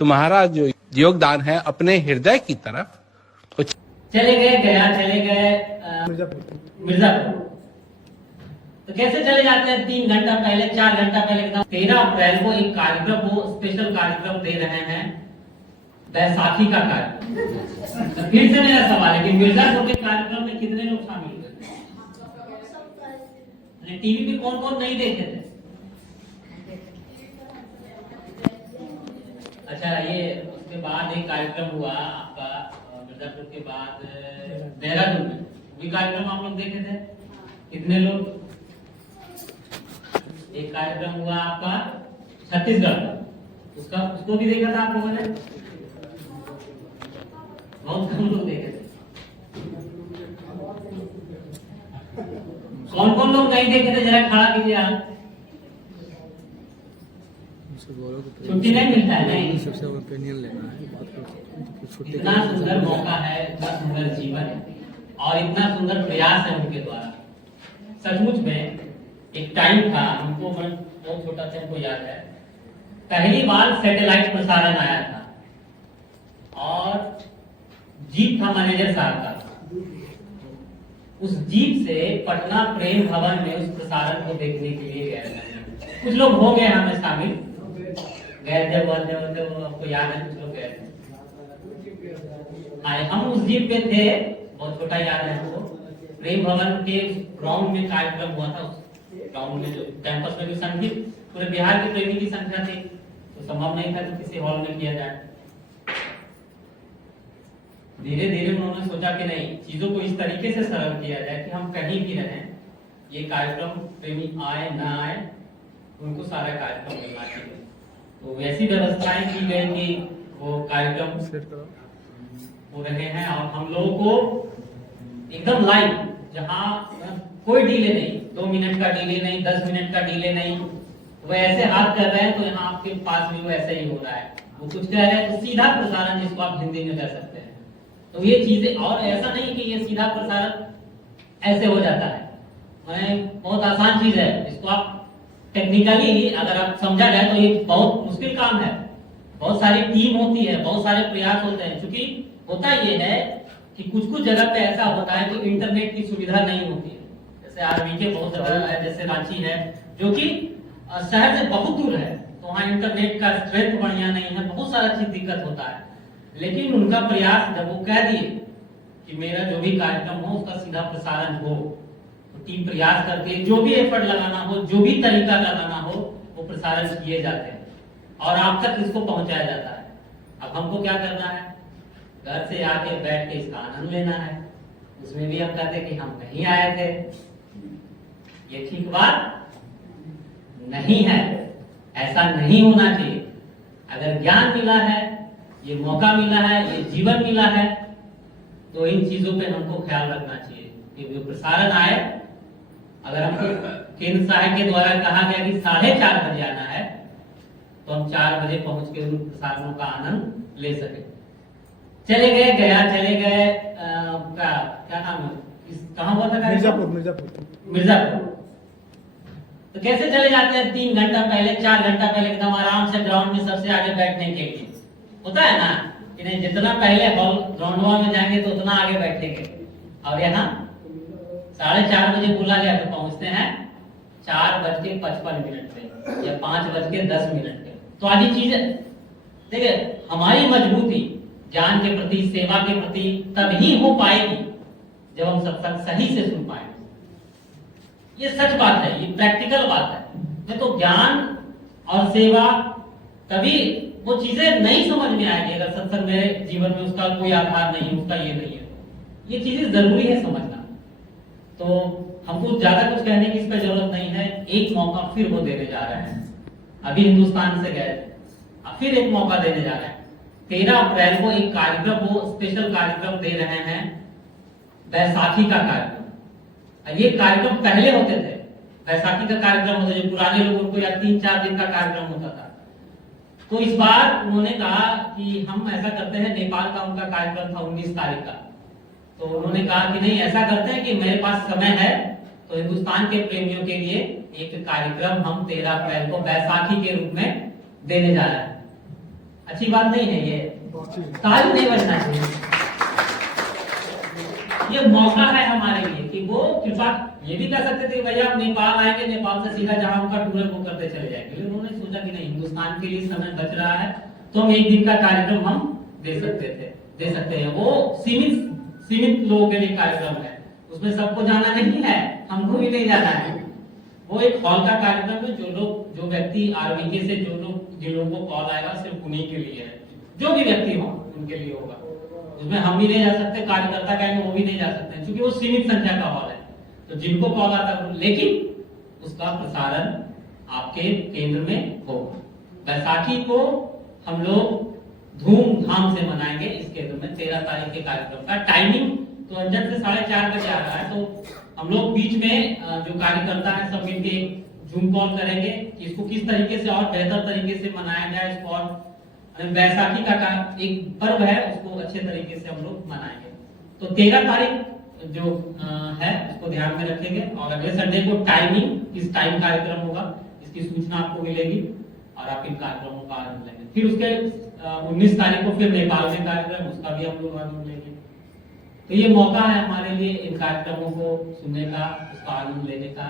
तुम्हारा जो योगदान है अपने हृदय की तरफ चले गए गया, चले गए मिर्जापुर। तो कैसे चले जाते हैं? 3 घंटा पहले, 4 घंटा पहले, एकदम 13 अप्रैल को एक कार्यक्रम, वो स्पेशल कार्यक्रम दे रहे हैं, बैसाखी का कार्यक्रम। तो फिर से मेरा सवाल है कि मिर्जापुर के कार्यक्रम में कितने लोग शामिल हुए? टीवी पे कौन कौन नहीं देखे थे? अच्छा, ये उसके बाद एक कार्यक्रम हुआ आपका मिर्जापुर के बाद देहरादून में, भी कार्यक्रम आप लोग देखे थे? कितने लोग? एक कार्यक्रम हुआ आपका छत्तीसगढ़ का, उसको भी देखा था आप लोगों ने? बहुत कम लोग देखे थे। कौन कौन लोग नहीं देखे थे? जरा खड़ा कीजिए हाथ। छुट्टी नहीं मिलता है, नहीं? सबसे ओपिनियन लेना है। इतना सुंदर मौका है, इतना सुंदर जीवन है और इतना सुंदर प्रयास है उनके द्वारा। सचमुच में एक टाइम था, हमको बहुत छोटा सा हमको याद है, पहली बार सैटेलाइट प्रसारण आया था और जीप था मैनेजर साहब का। उस जीप से पटना प्रेम भवन में उस प्रसारण को देखने के लिए गए। कुछ लोग हो गए हमें शामिल, गए थे, बोलते वो आपको याद है? कुछ लोग गए थे, हम उस जीप पे थे, बहुत छोटा याद है हमको। प्रेम भवन के ग्राउंड में कार्यक्रम हुआ था। उस ग्राउंड में जो कैंपस में भी संगीत पूरे बिहार के प्रेमी की संख्या थी, तो संभव नहीं था कि किसी हॉल में किया जाए। धीरे धीरे उन्होंने सोचा कि नहीं, चीजों को इस तरीके से सरल किया जाए कि हम कहीं भी रहें, ये कार्यक्रम प्रेमी आए ना आए, उनको सारा कार्यक्रम मिलना चाहिए। तो वैसी व्यवस्थाएं की गई कि वो कार्यक्रम हो रहे हैं और हम लोगों को एकदम लाइव, जहां कोई डिले नहीं, 2 मिनट का डिले नहीं, 10 मिनट का डिले नहीं, वो ऐसे हाथ कर रहे हैं तो यहाँ आपके पास भी वो ऐसे ही हो रहा है। वो कुछ कह रहे हैं तो सीधा प्रसारण, जिसको आप हिंदी में कर सकते हैं। तो ये चीजें, और ऐसा नहीं कि ये सीधा प्रसारण ऐसे हो जाता है, बहुत आसान चीज है। इसको आप टेक्निकली अगर आप समझा जाए तो ये बहुत मुश्किल काम है। बहुत सारी टीम होती है, बहुत सारे प्रयास होते हैं। क्योंकि होता ये है कि कुछ जगह पे ऐसा होता है कि इंटरनेट की सुविधा नहीं होती है। जैसे आर्मी के बहुत जगह है, जैसे रांची है, जो कि शहर से बहुत दूर है, तो वहाँ इंटरनेट का स्ट्रेंथ बढ़िया नहीं है, बहुत सारा चीज दिक्कत होता है। लेकिन उनका प्रयास, जब वो कह दिए कि मेरा जो भी कार्यक्रम हो उसका सीधा प्रसारण हो, तो टीम प्रयास करती है, जो भी एफर्ट लगाना हो, जो भी तरीका लगाना हो, वो प्रसारण किए जाते हैं और आप तक इसको पहुंचाया जाता है। अब हमको क्या करना है? घर से आके बैठ के इसका आनंद लेना है। उसमें भी हम कहते कि हम नहीं आए थे, ये ठीक बात नहीं है, ऐसा नहीं होना चाहिए। अगर ज्ञान मिला है, ये मौका मिला है, ये जीवन मिला है, तो इन चीजों पे हमको ख्याल रखना चाहिए कि जो प्रसारण आए, अगर हमको केंद्र साहब के द्वारा कहा गया कि 4:30 बजे आना है, तो हम 4 बजे पहुंच के उन प्रसारणों का आनंद ले सके। चले गए गया, चले गए क्या नाम है, कहाँ हुआ था? मिर्जापुर। तो कैसे चले जाते हैं? 3 घंटा पहले, 4 घंटा पहले, एकदम आराम से ग्राउंड में सबसे आगे बैठने के लिए होता है ना कि नहीं, जितना पहले हॉल ग्राउंडवा में जाएंगे तो उतना आगे बैठेंगे। और यहाँ 4:30 बजे बोला गया तो पहुंचते हैं 4:55 पे या 5:10 पे। तो आज ये चीज देखिए, हमारी मजबूती ज्ञान के प्रति, सेवा के प्रति तभी हो पाएगी जब हम सत्संग सही से सुन पाएंगे। ये सच बात है, ये प्रैक्टिकल बात है। नहीं तो ज्ञान और सेवा, तभी वो चीजें नहीं समझ में आएगी अगर सत्संग मेरे जीवन में उसका कोई आधार नहीं, उसका ये नहीं है। ये चीजें जरूरी है समझना। तो हमको ज्यादा कुछ कहने की इस पर जरूरत नहीं है। एक मौका फिर वो देने जा रहे हैं। अभी हिंदुस्तान से गए, फिर एक मौका देने जा रहे हैं। 13 अप्रैल को एक कार्यक्रम, वो स्पेशल कार्यक्रम दे रहे हैं, बैसाखी का कार्यक्रम। ये कार्यक्रम पहले होते थे, बैसाखी का कार्यक्रम होता, जो पुराने लोगों को या 3-4 दिन का कार्यक्रम होता था। तो इस बार उन्होंने कहा कि हम ऐसा करते हैं, नेपाल का उनका कार्यक्रम था 19 तारीख का, तो उन्होंने कहा कि नहीं, ऐसा करते हैं कि मेरे पास समय है, तो हिंदुस्तान के प्रेमियों के लिए एक कार्यक्रम हम 13 अप्रैल को बैसाखी के रूप में देने जा रहे हैं। अच्छी बात नहीं है ये, ताज नहीं बनना चाहिए। ये मौका है हमारे लिए कि वो कृपा, ये भी कह सकते थे भैया आप नेपाल आएंगे, नेपाल से सीधा जहां उनका टूर है वो करते चले जाएंगे, लेकिन उन्होंने सोचा कि नहीं, हिंदुस्तान के लिए समय बच रहा है तो हम एक दिन का कार्यक्रम हम दे सकते हैं। वो सीमित लोगों के लिए कार्यक्रम है, उसमें सबको जाना नहीं है, हमको भी नहीं जाना है। वो एक हॉल का कार्यक्रम है, जो व्यक्ति आरबीके से जिन लोगों को कॉल आएगा सिर्फ उन्हीं के लिए है, जो भी व्यक्ति हो उनके लिए होगा। उसमें हम भी नहीं जा सकते, कार्यकर्ता कहेंगे वो भी नहीं जा सकते, क्योंकि वो सीमित संख्या का हॉल है। तो जिनको कॉल आता है, लेकिन उसका प्रसारण आपके केंद्र में होगा। बैसाखी को हम लोग धूमधाम से मनाएंगे इस केंद्र में। 13 तारीख के कार्यक्रम का टाइमिंग तो अंजन से 4:30 बजे आ रहा है, तो हम लोग बीच में जो कार्यकर्ता है सब मिलके जूम कॉल करेंगे कि इसको किस तरीके से और बेहतर तरीके से मनाया जाए। इसको और बैसाखी का एक पर्व है, उसको अच्छे तरीके से हम लोग मनाएंगे। तो 13 तारीख जो है उसको ध्यान में रखेंगे, और अगले संडे को टाइमिंग, किस टाइम कार्यक्रम होगा इसकी सूचना आपको मिलेगी और आप इन कार्यक्रमों का आनंद लेंगे। फिर उसके 19 तारीख को फिर नेपाल में कार्यक्रम, उसका भी हम लोग आनंद लेंगे। तो ये मौका है हमारे लिए इन कार्यक्रमों को सुनने का, उसका आनंद लेने का।